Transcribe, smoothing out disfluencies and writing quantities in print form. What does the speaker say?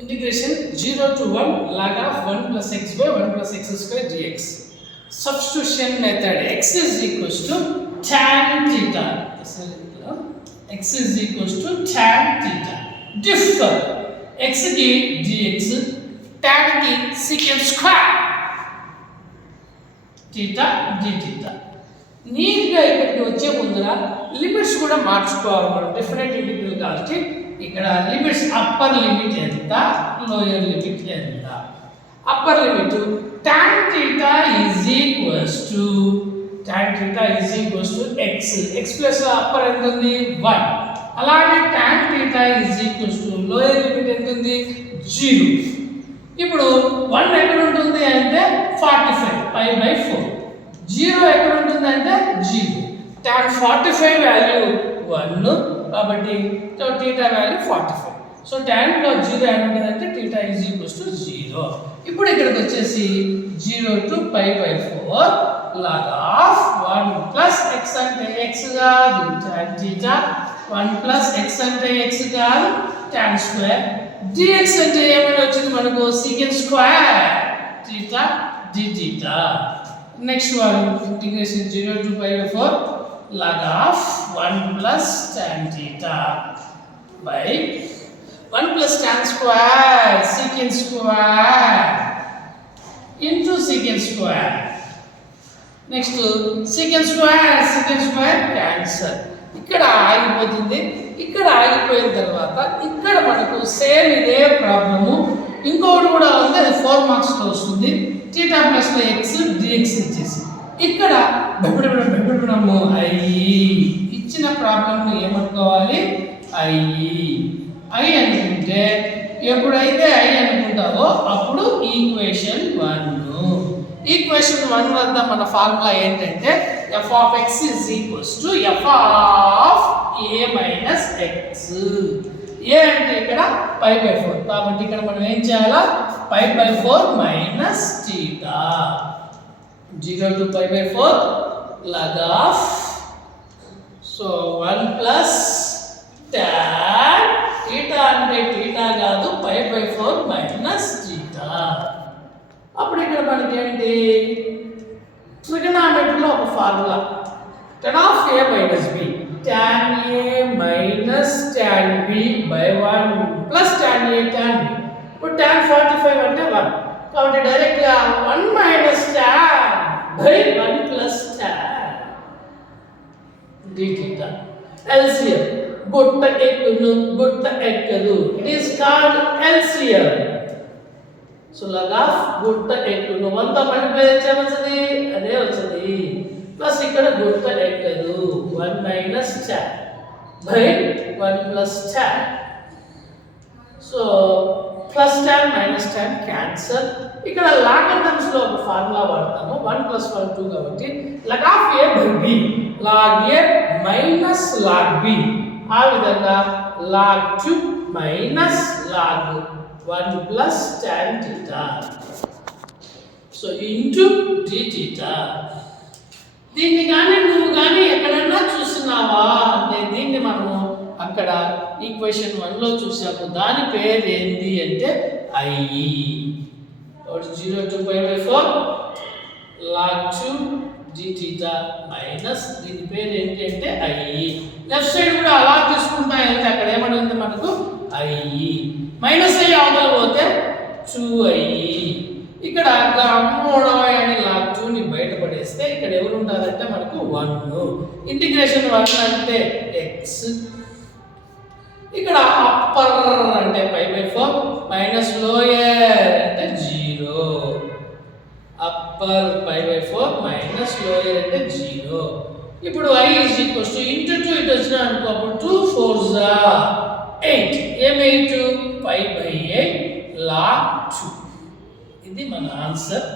Integration 0 to 1 log of 1 plus x by 1 plus x square dx. Substitution method x is equals to tan theta. X is equals to tan theta. Differ x ki dx, tan ki secant square theta d theta. నీట్గా ఇక్కడికి వచ్చే ముందర limits కూడా మార్చుకోవాలి మనం different integral కాబట్టి ఇక్కడ limits upper limit ఎంత లోయర్ లిమిట్ ఎంత upper limit tan theta is equals to x x plus upper ఎంత ఉంది 1 అలాగే tan theta is equals to lower limit ఎంత ఉంది 0 ఇప్పుడు 1 ఎక్కడ ఉంటుంది అంటే 45 pi by 4 0 ఎక్కడ ఉంటుంది అంటే 0 tan 45 వాల్యూ 1 కాబట్టి θ వాల్యూ 45 సో tan లో 0 ఏమంటుందంటే θ is equals to 0 ఇప్పుడు ఇక్కడికి వచ్చేసి 0 to pi by 4 log of 1 plus x అంటే x కాదు tan θ 1 plus x అంటే x కాదు tan square dx అంటే ఏమని వచ్చింది మనకు secant square θ d θ. Next one, integration 0 to pi by 4 log of 1 plus tan theta by 1 plus tan square secant square into secant square. Next secant square cancel. ఇక్కడ ఆగిపోతుంది ఇక్కడ ఆగిపోయిన తర్వాత ఇక్కడ మనకు సేమ్ ఇదే ప్రాబ్లము ఇంకొకటి కూడా ఉంది అది 4 మార్క్స్ లో వస్తుంది θ ప్లస్ x dx ఇచ్చేసి ఇక్కడ బెబ్బడము i ఇచ్చిన ప్రాబ్లం ని ఏమనుకోవాలి i అనుకుంటే ఎప్పుడైతే i అనుకుంటావో అప్పుడు ఈక్వేషన్ 1 వద్ద మన ఫార్ములా ఏంటంటే f of x is equals to f of a minus x. a అంటే ఇక్కడ pi by 4 కాబట్టి ఇక్కడ మనం ఏం చేయాలా pi by 4 minus theta 0 to pi by 4 log of so 1 plus tan theta అంటే theta కాదు pi by 4 minus theta. అప్పుడు ఇక్కడ మనకి ఏంటి ట్రిగనామెట్రీలో ఒక formula tan of a minus b tan a minus tan b by 1 plus tan a tan b. ఇప్పుడు tan 45 అంటే 1 కాబట్టి డైరెక్ట్ గా 1 minus tan by 1 plus tan d theta. LCM గుట్ట ఎక్కదు it is called LCM. So log of గుట్ట ఎక్కును 1 తో multiply చేస్తే ఏమొస్తుంది అదే వస్తుంది ప్లస్ ఇక్కడ గుట్ట ఎక్కదు 1 minus tan by 1 plus tan. So plus tan minus tan cancel. ఇక్కడ లాగరిథమ్స్ లో ఒక ఫార్ములా వాడతాము 1 plus 1 2 కాబట్టి log of a by b log a minus log b ఆ విధంగా log 2 minus log 1 plus tan theta so into d theta. దీన్ని కానీ నువ్వు కానీ ఎక్కడన్నా చూస్తున్నావా అంటే దీన్ని మనము అక్కడ ఈక్వేషన్ 1 లో చూసాము దాని పేరు ఏంటి అంటే i 0 to pi by 4 log 2 d theta minus దీని పేరు ఏంటి అంటే i. లెఫ్ట్ సైడ్ కూడా అలా తీసుకుంటా వెళ్తే అక్కడ ఏమనుంది మనకు i మైనస్ i అవతల పోతే 2i. ఇక్కడ గమ్మోడవై అని log 2 ని బయటపడేస్తే ఇక్కడ ఎవరు ఉంటారంటే మనకు 1 ఇంటిగ్రేషన్ 1 అంటే x ఇక్కడ అప్పర్ అంటే pi by 4 మైనస్ లోయర్ అంటే 0 upper pi by 4 minus lower అంటే 0. ఇప్పుడు i is equals to into 2 it వచ్చినా అనుకో అప్పుడు 2 4s 8 ఏమైతే pi by 8 log 2 ఇది మన ఆన్సర్.